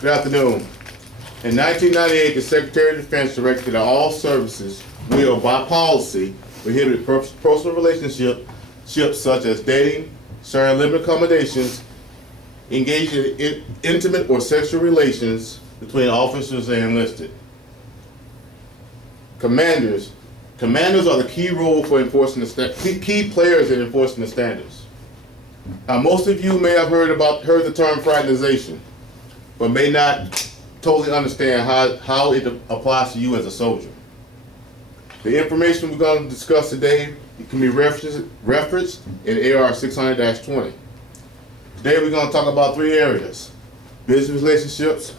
Good afternoon. In 1998, the Secretary of Defense directed that all services will, by policy, prohibit personal relationships such as dating, sharing limited accommodations, engaging in intimate or sexual relations between officers and enlisted. Commanders are the key role for enforcing the key players in enforcing the standards. Most of you may have heard the term fraternization, but may not totally understand how it applies to you as a soldier. The information we're going to discuss today can be referenced in AR 600-20. Today we're going to talk about three areas: business relationships,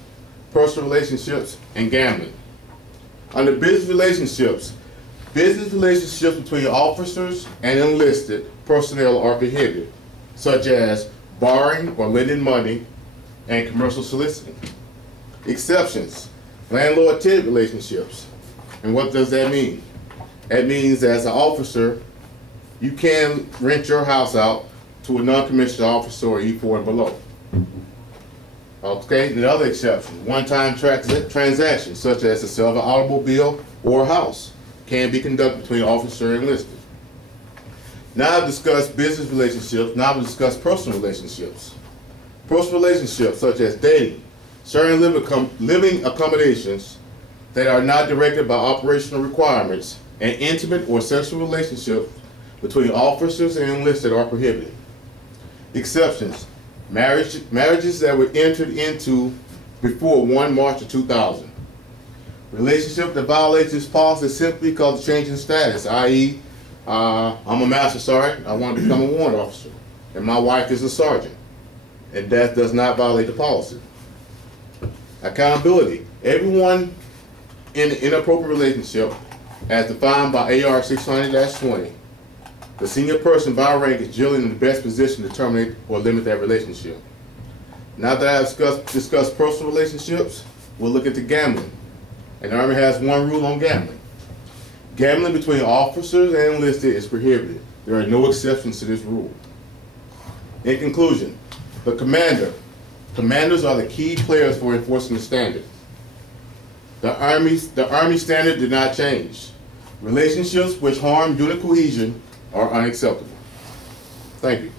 personal relationships, and gambling. Under business relationships between officers and enlisted personnel are prohibited, such as borrowing or lending money and commercial soliciting. Exceptions: landlord-tenant relationships. And what does that mean? That means as an officer, you can rent your house out to a non-commissioned officer or E4 and below. Okay, the other exception: one-time transactions, such as the sale of an automobile or a house, can be conducted between officer and enlisted. Now I've discussed business relationships, now I've discussed personal relationships. Personal relationships such as dating, sharing living accommodations that are not directed by operational requirements, and intimate or sexual relationships between officers and enlisted are prohibited. Exceptions: marriages that were entered into before 1 March of 2000. Relationship that violates this policy simply because of change in status, i.e., I'm a master sergeant, I want to become a warrant officer, and my wife is a sergeant, and that does not violate the policy. Accountability: everyone in an inappropriate relationship, as defined by AR 600-20, the senior person by rank is generally in the best position to terminate or limit that relationship. Now that I've discussed personal relationships, we'll look at the gambling. And the Army has one rule on gambling. Gambling between officers and enlisted is prohibited. There are no exceptions to this rule. In conclusion, the commanders are the key players for enforcing the standard. The Army standard did not change. Relationships which harm unit cohesion are unacceptable. Thank you.